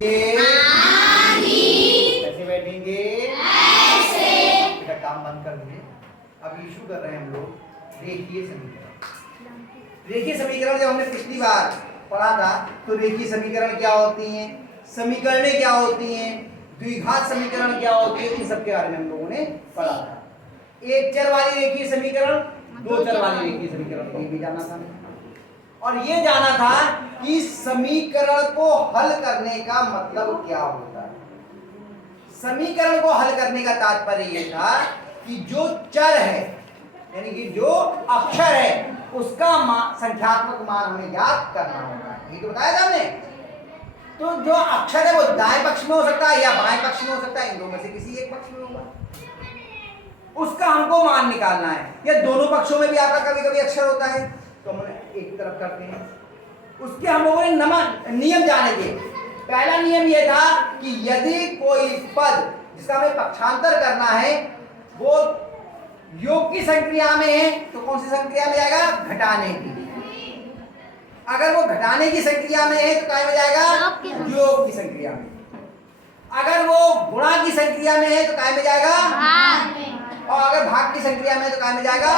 कैसे बैठेंगे? ऐसे। बेटा काम बंद कर दीजिए। अब इशू कर रहे हैं हम लोग रेखीय समीकरण। रेखीय समीकरण जब हमने पिछली बार पढ़ा था तो रेखीय समीकरण क्या होती हैं, समीकरणें क्या होती हैं, द्विघात समीकरण क्या होती है, इन सब के बारे में हम लोगों ने पढ़ा था। एक चर वाली रेखीय समीकरण, दो चर वाली रेखीय समीकरण, ये भी जाना था और ये जाना था कि समीकरण को हल करने का मतलब क्या होता है। समीकरण को हल करने का तात्पर्य ये था कि जो चर है यानी कि जो अक्षर है उसका संख्यात्मक मान हमें ज्ञात करना होगा। ये तो बताया था हमने। तो जो अक्षर है वो दाएं पक्ष में हो सकता है या बाएं पक्ष में हो सकता है, इन दोनों में से किसी एक पक्ष में होगा, उसका हमको मान निकालना है। या दोनों पक्षों में भी आपका कभी कभी अक्षर होता है तो हम एक तरफ करते हैं। उसके हम लोगों ने नियम जाने थे। पहला नियम यह था कि यदि कोई पद जिसका हमें पक्षांतर करना है वो योग की संक्रिया में है तो कौन सी संक्रिया में जाएगा? घटाने की। अगर वो घटाने की संक्रिया में है तो क्या में जाएगा? योग की संक्रिया में। अगर वो गुणा की संक्रिया में है तो क्या में जाएगा? और अगर भाग की संक्रिया में है तो क्या में जाएगा?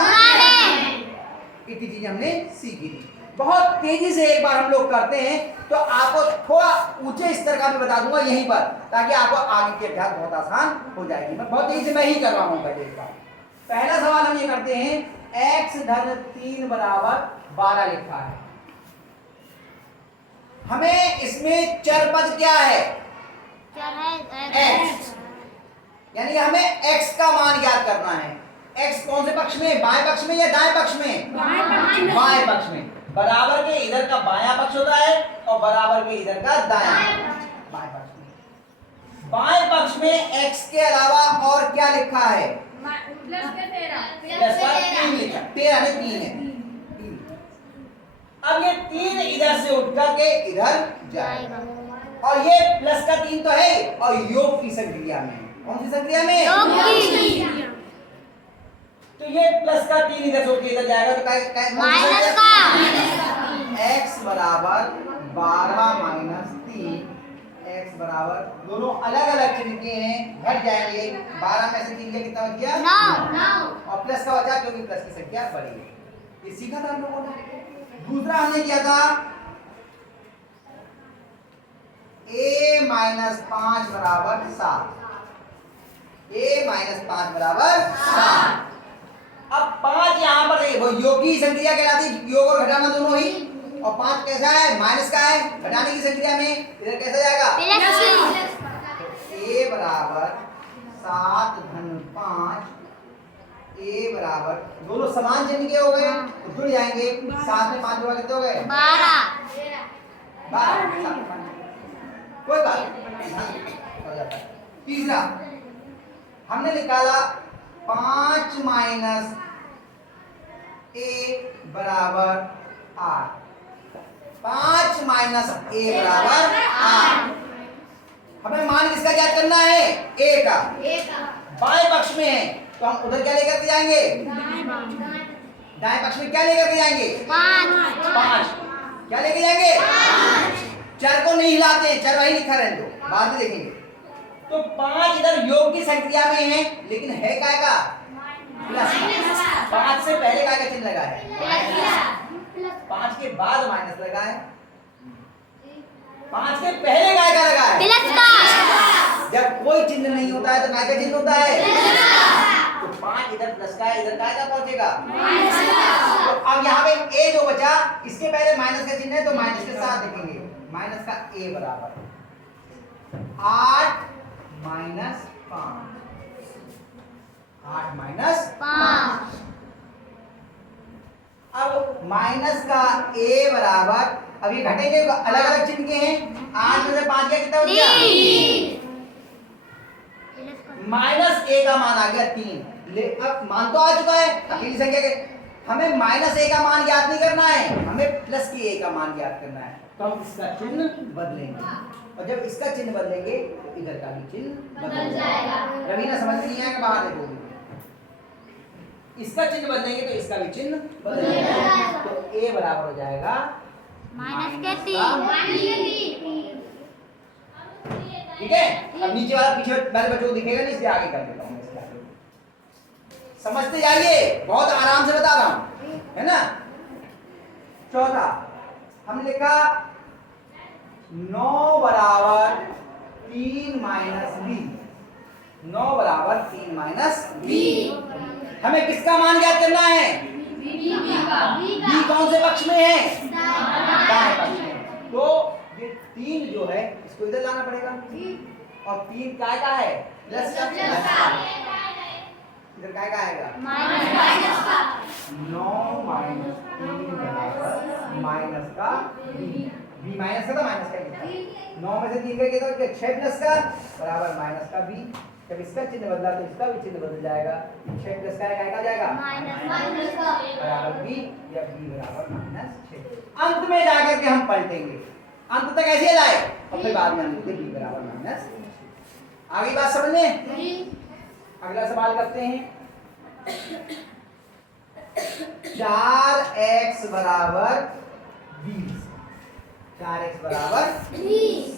इतनी चीज हमने सीखी थी। बहुत तेजी से एक बार हम लोग करते हैं तो आपको थोड़ा ऊंचे स्तर का भी बता दूंगा यहीं पर, ताकि आपको आगे के अभ्यास बहुत आसान हो जाएगी। मैं बहुत तेजी से मैं ही कर रहा हूं पहले का। पहला सवाल हम ये करते हैं, x धन 3 बराबर 12 लिखा है। हमें इसमें चर पद क्या है? x, यानी हमें x का मान ज्ञात करना है। x कौन से पक्ष में? बाएं पक्ष में या दाएं पक्ष में? बाएं पक्ष में। बराबर के इधर का बायां पक्ष होता है और बराबर के इधर का दायां पक्ष। बाएं पक्ष में। बाएं पक्ष में x के अलावा और क्या लिखा है? प्लस का 3 लिखा। 13 नहीं 3 है। अब ये 3 इधर से उठ करके इधर जाएगा और ये प्लस का 3 तो है और योग की संक्रिया में। कौन सी संक्रिया में? योग की। तो ये प्लस का 3 इधर से उठ के इधर जाएगा तो माइनस का x बराबर 12 माइनस 3। x बराबर दोनों अलग अलग चिन्ह के हैं, घट जाएंगे। 12 में से 3 का कितना बच गया? 9 और प्लस का बचा क्योंकि प्लस की संख्या बड़ी है। ये सीखा था हम लोगों ने। दूसरा हमने किया था a माइनस 5 बराबर 7। a माइनस 5 बराबर 7। अब 5 यहाँ पर देखिए वो योग की संक्रिया कहलाती है, योग और घटाना दोनों ही। और 5 कैसा है? माइनस का है, घटाने की संक्रिया में इधर कैसा जाएगा? तो a बराबर 7 धन 5। a बराबर दोनों समान चिन्ह के हो गए तो जुड़ जाएंगे। 7 में 5 जोड़ा कितने हो गए? 12। कोई बात नहीं। तीसरा हमने निकाला 5 माइनस a बराबर 8। 5 माइनस a बराबर 8। हमें मान किसका ज्ञात करना है? a का। बाएं पक्ष में है तो हम उधर क्या लेकर के जाएंगे? दाएं पक्ष में क्या लेकर के जाएंगे? 5। क्या लेके जाएंगे? 5। चर को नहीं हिलाते, चर वही लिखा रहने दो, बाद में देखेंगे। तो 5 इधर योग की संक्रिया में है लेकिन है काय का? प्लस का। 5 से पहले काय का चिन्ह लगा है? 5 के बाद माइनस लगा है। 5 के पहले काय का लगा है? प्लस का। जब कोई चिन्ह नहीं होता है तो काय का चिन्ह होता है? तो 5 इधर प्लस का है, इधर काय का पहुंचेगा? माइनस का। तो अब यहाँ पे a जो बचा इसके पहले माइनस का चिन्ह है तो माइनस के साथ लिखेंगे। माइनस का a बराबर 8 माइनस 5। 8 माइनस 5। अब माइनस का a बराबर, अब ये घटेंगे अलग अलग चिन्ह के हैं। 8 में से 5 गया कितना हो गया? माइनस a का मान आ गया 3। अब मान तो आ चुका है अकेली संख्या के। हमें माइनस a का मान ज्ञात नहीं करना है, हमें प्लस की a का मान ज्ञात करना है। तो हम इसका चिन्ह बदलेंगे और जब इसका चिन्ह बदलेंगे तो इधर का भी चिन्ह बदल जाएगा। रवीना समझ नहीं आएगा, बाहर देखोगे। इसका चिन्ह बदलेंगे तो इसका भी चिन्ह बदल जाएगा। तो a बराबर हो जाएगा माइनस के 3। ठीक है। अब नीचे वाला पीछे वाले बच्चों को दिखेगा नहीं, इसलिए आगे कर देता हूँ। समझते जाइए, बहुत आराम से बता रहा हूं, है ना। चौथा हमने लिखा 9 बराबर 3 माइनस बी। 9 बराबर 3 माइनस बी। हमें किसका मान ज्ञात करना है? बी कौन से पक्ष में है? दाएं पक्ष में। तो ये 3 जो है इसको इधर लाना पड़ेगा, और 3 काय का है? प्लस का। इधर काय का आएगा? माइनस का। 9 माइनस 3 बराबर माइनस का बी माइनस का था, माइनस का 9 में से 3 का कितना? 6 प्लस का बराबर माइनस का बी। जब इसका चिन्ह बदला तो इसका भी चिन्ह बदल जाएगा। 6 प्लस का काय का जाएगा? माइनस का बराबर बी, या बी बराबर -6। अंत में जाकर के हम पलटेंगे, अंत तक ऐसे लाए और फिर बाद में हम लिखेंगे बी बराबर -6। आगे बात समझ में? अगला सवाल करते हैं। 4x बराबर 20। 4x बराबर 20।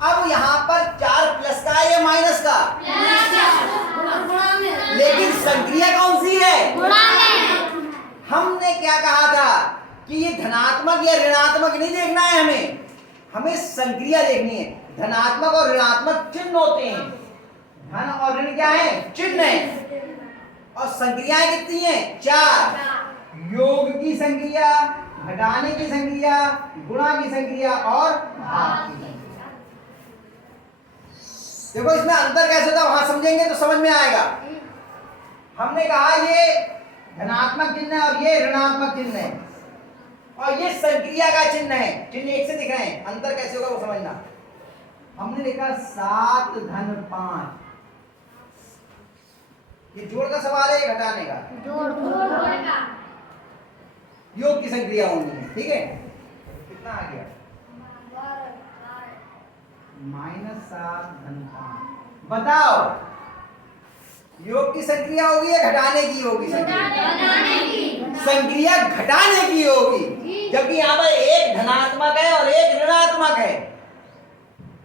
अब यहाँ पर 4 प्लस का है या माइनस का? लेकिन संक्रिया कौन सी है? हमने क्या कहा था कि ये धनात्मक या ऋणात्मक नहीं देखना है, हमें संक्रिया देखनी है। धनात्मक और ऋणात्मक चिन्ह होते हैं, धन और ऋण क्या है? चिन्ह है। और संक्रियाएं कितनी हैं? 4। योग की संक्रिया, घटाने की संक्रिया, गुणा की संक्रिया और भाग की संक्रिया। देखो इसमें अंतर कैसे होता है वहां समझेंगे तो समझ में आएगा। हमने कहा ये धनात्मक चिन्ह है और ये ऋणात्मक चिन्ह है, और ये संक्रिया का चिन्ह है। चिन्ह एक से दिख रहे हैं, अंतर कैसे होगा वो समझना। हमने लिखा 7 धन 5। ये जोड़ का सवाल है, घटाने का? जोड़ का। योग की संक्रिया होनी है, ठीक है। कितना आ गया? -7 धन 5। बताओ योग की संक्रिया होगी या घटाने की होगी? संक्रिया घटाने की होगी, जबकि यहाँ पर एक धनात्मक है और एक ऋणात्मक है।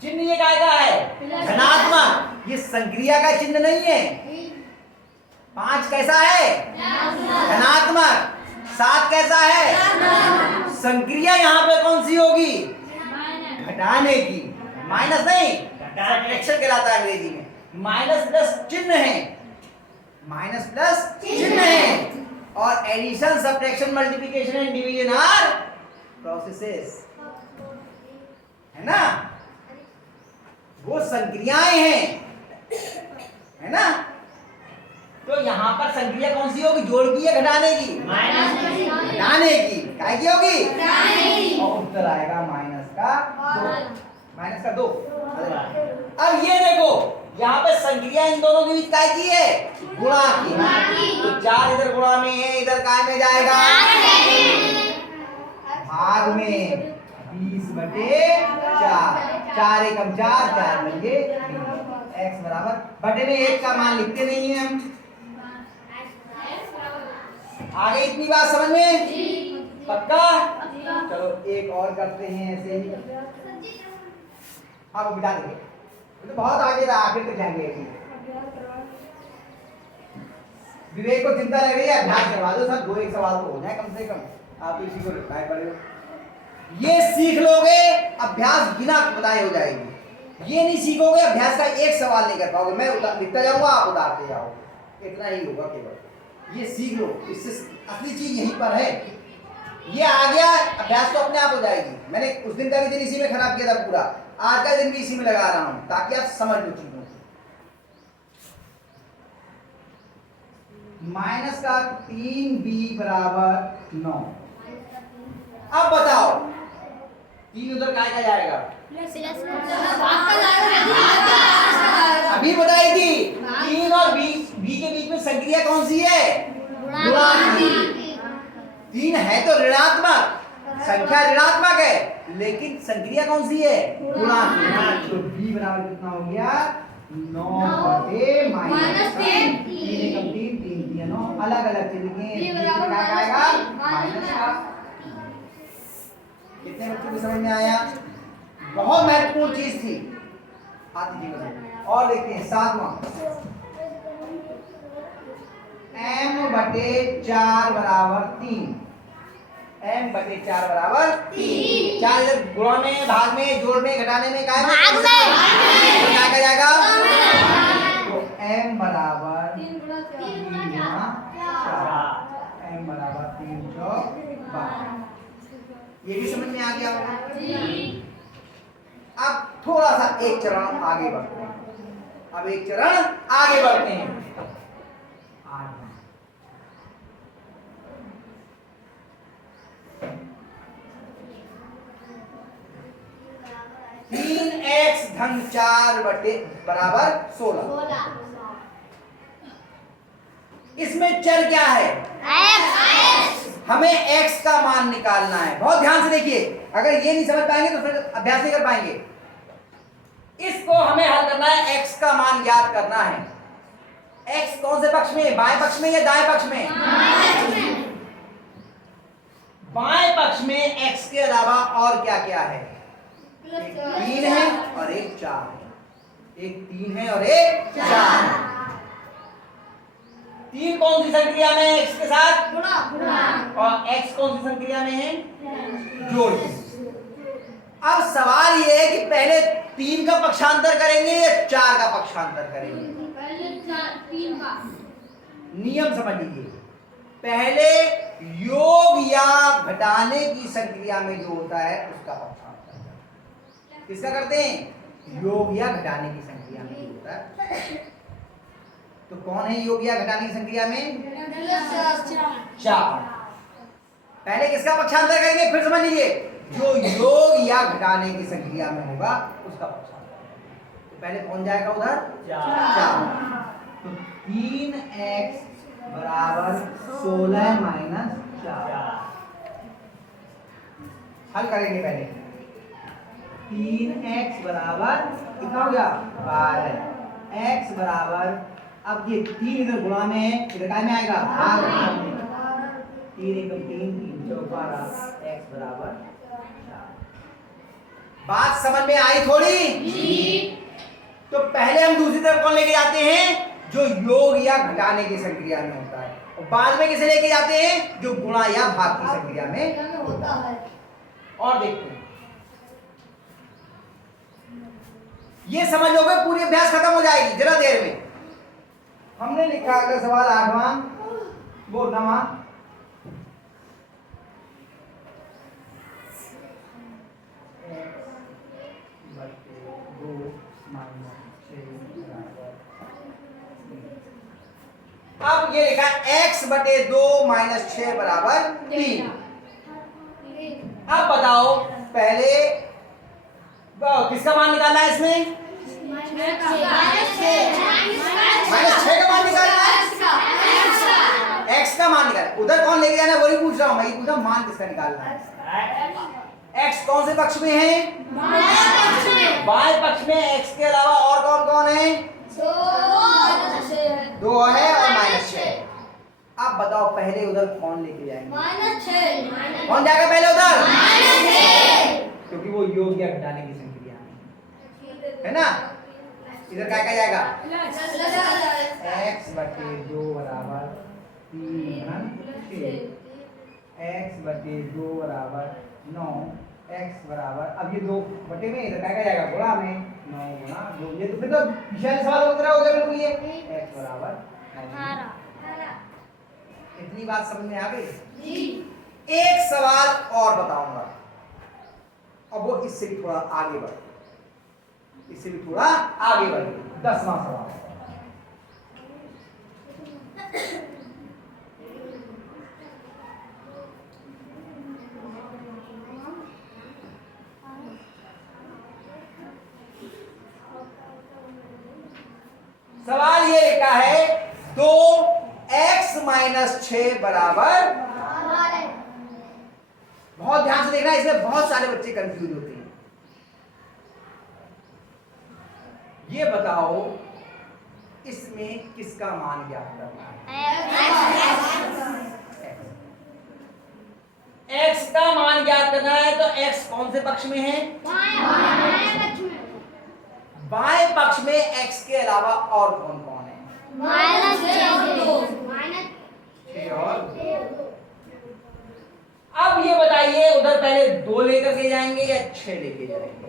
चिन्ह ये क्या है? धनात्मक। ये संक्रिया का चिन्ह नहीं है। 5 कैसा है? धनात्मक। 7 कैसा है? संक्रिया यहाँ पे कौन सी होगी? घटाने की। माइनस नहीं, सब्ट्रैक्शन कहलाता है अंग्रेजी में। माइनस प्लस चिन्ह है, माइनस प्लस चिन्ह है। और addition, subtraction, multiplication and division are processes, है ना। वो संक्रियाएं हैं, है ना। तो यहाँ पर संक्रिया कौन सी होगी? जोड़ की या घटाने की? घटाने की। क्या की होगी? और उत्तर आएगा माइनस का 2। अब ये देखो यहाँ पे संक्रिया इन दोनों के बीच काय की है? गुणा की। तो 4 इधर गुणा में है, इधर काय में जाएगा? भाग में। 20/4। 4 एकम 4, 4 बजे x बराबर बटे में 1 का मान लिखते नहीं है हम। आगे इतनी बात समझ में? पक्का? चलो एक और करते हैं ऐसे ही। हाँ वो बिठा देंगे, तो बहुत आगे था, आखिर तक जाएंगे। विवेक को चिंता लग रही है, अभ्यास करवा दो सर, 2-1 सवाल तो हो जाए कम से कम। आप इसी को रिप्लाई पढ़े, ये सीख लोगे अभ्यास बिना बताए हो जाएगी। ये नहीं सीखोगे अभ्यास का एक सवाल नहीं कर पाओगे। मैं लिखता जाऊंगा, आप उतारते जाओगे, इतना ही होगा केवल। ये सीख लो, इससे असली चीज यहीं पर है। ये आ गया, अभ्यास तो अपने आप हो जाएगी। मैंने उस दिन का भी दिन इसी में खराब किया था पूरा, आज का दिन भी इसी में लगा रहा हूं ताकि आप समझ लो चीजों को। माइनस का 3b बराबर 9। अब बताओ 3 उधर काय का जाएगा? अभी बताई थी 3 और b के बीच में संक्रिया कौन सी है? गुणा की। 3 है तो ऋणात्मक, संख्या ऋणात्मक है, लेकिन संक्रिया कौन सी है? गुणा की। तो b बराबर कितना हो गया? 9/-3 एकम 3, 3 9, अलग अलग चिन्ह के क्या आएगा? माइनस का। कितने बच्चों को समझ में आया? बहुत महत्वपूर्ण महत्वपूर्ण चीज थी। और देखते हैं 7वां, m/4 बराबर 3। m/4 बराबर 3। 4 इधर गुणा में, भाग में, जोड़ में, घटाने में, काय में, भाग में। तो क्या कहा जाएगा? तो m बराबर 3 गुणा 4। m बराबर 3 चौक 12। ये भी समझ में आ गया होगा। अब थोड़ा सा एक चरण आगे बढ़ते हैं। तीन एक्स धन 4 बराबर 16। इसमें चर क्या है? हमें x का मान निकालना है। बहुत ध्यान से देखिए, अगर ये नहीं समझ पाएंगे तो फिर अभ्यास नहीं कर पाएंगे। इसको हमें हल करना है, x का मान ज्ञात करना है। x कौन से पक्ष में, बाएं पक्ष में या दाएं पक्ष में? बाएं पक्ष में x के अलावा और क्या क्या है? एक 3 है और एक 4 है। एक 3 है और एक 4 है। 3 कौन सी संक्रिया में है x के साथ? गुणा। और x कौन सी संक्रिया में है? जोड़। अब सवाल ये है कि पहले 3 का पक्षांतर करेंगे या 4 का पक्षांतर करेंगे? पहले 3 का। नियम समझ लीजिए, पहले योग या घटाने की संक्रिया में जो होता है उसका पक्षांतर। किसका करते हैं? योग या घटाने की संक्रिया में जो होता है। तो कौन है योग या घटाने की संक्रिया में? 4। पहले किसका पक्षांतर करेंगे? फिर समझ लीजिए, जो योग या घटाने की संक्रिया में होगा उसका पक्षांतर। तो पहले कौन जाएगा उधर? 4। तो 3x बराबर 16 माइनस 4। हल करेंगे पहले। 3x बराबर कितना हो गया? 12। x बराबर, अब ये 3 इधर गुणा में है, इधर काय में आएगा? भाग में। 3 एकम 3, 3 चौक 12, x बराबर 4। बात समझ में आई थोड़ी? तो पहले हम दूसरी तरफ कौन लेके जाते हैं? जो योग या घटाने की संक्रिया में होता है। और बाद में किसे लेके जाते हैं? जो गुणा या भाग की संक्रिया में होता है। और देखते हैं, ये समझ लोगे पूरी अभ्यास खत्म हो जाएगी जरा देर में। हमने लिखा अगर सवाल 8वां, वो 9वां, अब ये लिखा x/2 माइनस 6 बराबर 3। अब बताओ पहले किसका मान निकालना है इसमें? -6 का मान निकालना है। x का मान निकालना। उधर कौन लेके जाना है वही पूछ रहा हूं मैं। उधर मान किसका निकालना है? x कौन से पक्ष में है? बाएं पक्ष में। x के अलावा और कौन कौन है? 2 है और -6। अब बताओ पहले उधर कौन लेके जाएंगे? -6। कौन जाएगा पहले उधर? -6। क्योंकि वो योग या घटाने की संक्रिया है ना। इधर क्या क्या जाएगा? x/2 बराबर 3/6, x/2 बराबर 9, x बराबर, अब ये 2 बटे में इधर क्या क्या जाएगा? गुणा में। 9 गुणा 2, ये तो फिर तो विशाल सवाल हो गया बिल्कुल। ये x बराबर 18। इतनी बात समझ में आ गई? एक सवाल और बताऊंगा, अब वो इससे भी थोड़ा आगे बढ़, 10वां सवाल। सवाल ये लिखा है 2x माइनस 6 बराबर। बहुत ध्यान से देखना, इसमें बहुत सारे बच्चे कंफ्यूज होते हैं। ये बताओ इसमें किसका मान ज्ञात करना है? x का मान ज्ञात करना है। तो x कौन से पक्ष में है? x के अलावा और कौन कौन है? माइनस 6 और अब ये बताइए उधर पहले 2 लेकर के जाएंगे या 6 लेके जाएंगे?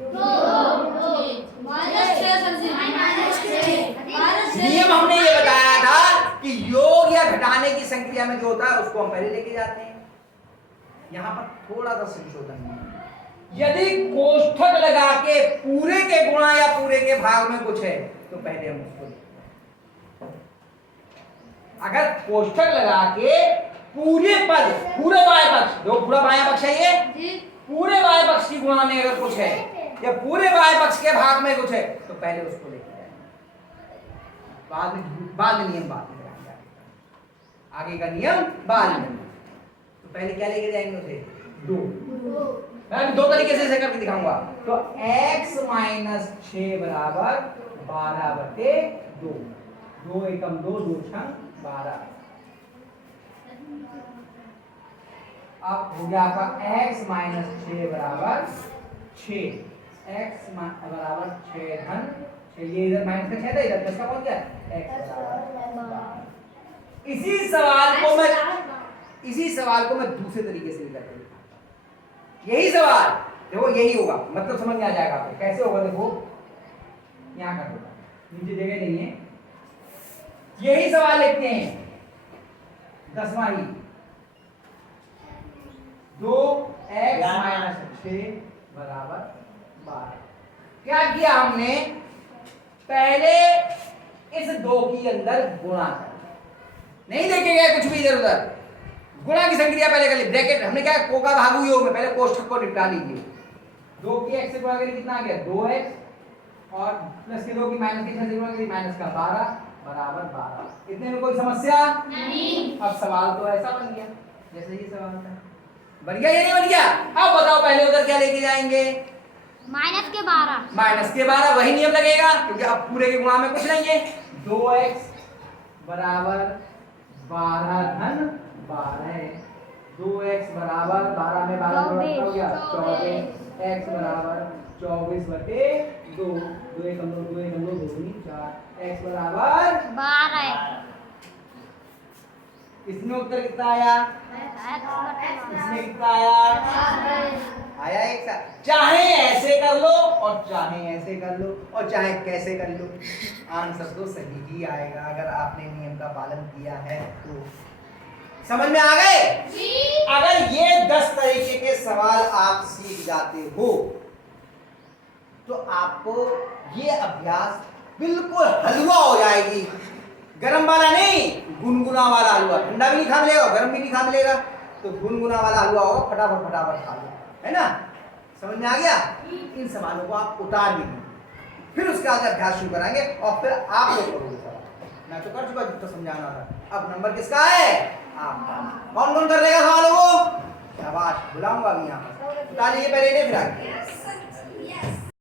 नियम हमने ये बताया था कि योग या घटाने की संक्रिया में जो होता है उसको हम पहले लेके जाते हैं। यहां पर थोड़ा सा संशोधन है। यदि कोष्ठक लगा के पूरे के गुणा या पूरे के भाग में कुछ है तो पहले हम उसको लेते हैं। अगर कोष्ठक लगा के पूरे पद, पूरे बाएं पक्ष, जो पूरा बायां पक्ष है ये, पूरे बाएं पक्ष की गुणा में अगर कुछ है या पूरे बाएं पक्ष के भाग में कुछ है तो पहले उसको लेके जाएंगे। बाद में नियम बाद में लगाएंगे, आगे का नियम बाद में। तो पहले क्या लेके जाएंगे उसे? 2। मैं 2 तरीके से इसे करके दिखाऊंगा। तो x माइनस 6 बराबर 12/2। 2 एकम 2, 2 छंग 12। अब हो गया आपका x माइनस 6 बराबर 6। x बराबर 6 धन 6, ये इधर माइनस का 6 था, इधर 10 का पहुंच गया, x बराबर 12। इसी सवाल को मैं दूसरे तरीके से भी करके दिखाऊंगा। यही सवाल देखो, यही होगा, मतलब समझ में आ जाएगा आपको कैसे होगा। देखो यहां कर दो, नीचे जगह नहीं है। यही सवाल लिखते हैं 10वां ही। 2x माइनस 6 बराबर 12। क्या किया हमने? पहले इस 2 की अंदर गुणा कर, नहीं देखे गए कुछ भी इधर उधर, गुणा की संक्रिया पहले कर ली। ब्रैकेट हमने क्या, को का भागु योग में पहले कोष्ठक को निपटा लीजिए। 2 की x से गुणा करें कितना आ गया? 2x और प्लस के 2 की माइनस के 6 से गुणा करें माइनस का 12 बराबर 12। इतने में कोई समस्या नहीं। अब सवाल तो ऐसा बन गया जैसे ये सवाल था। बन गया या नहीं बन गया? अब बताओ पहले उधर क्या लेके जाएंगे? माइनस के 12। माइनस के 12, वही नियम लगेगा क्योंकि अब पूरे के गुणा में कुछ नहीं है। 2x बराबर 12 धन 12। 2x बराबर 12 में 12 हो गया 24। x बराबर 24/2। 2 एकम 2, 2 एकम 2, 2 दूनी 4। x बराबर 12। इसमें उत्तर कितना आया? इसमें कितना आया? आया एक साथ। चाहे ऐसे कर लो और चाहे ऐसे कर लो और चाहे कैसे कर लो, आंसर तो सही ही आएगा अगर आपने नियम का पालन किया है तो। समझ में आ गए? अगर ये 10 तरीके के सवाल आप सीख जाते हो तो आपको ये अभ्यास बिल्कुल हलवा हो जाएगी। गरम वाला नहीं, गुनगुना वाला हलवा। ठंडा भी नहीं खा मिलेगा, गरम भी नहीं खा मिलेगा, तो गुनगुना वाला हलवा होगा, फटाफट फटाफट खा लो, है ना? समझ में आ गया? इन सवालों को आप उतार भी लीजिए, फिर उसके बाद अभ्यास शुरू कराएंगे और फिर आप लोग करोगे सवाल। मैं तो कर चुका जितना समझाना था। अब नंबर किसका है? आपका। कौन कौन कर लेगा सवालों को? शाबाश, बुलाऊंगा अभी यहाँ पर। उतार लीजिए पहले इन्हें, फिर आगे।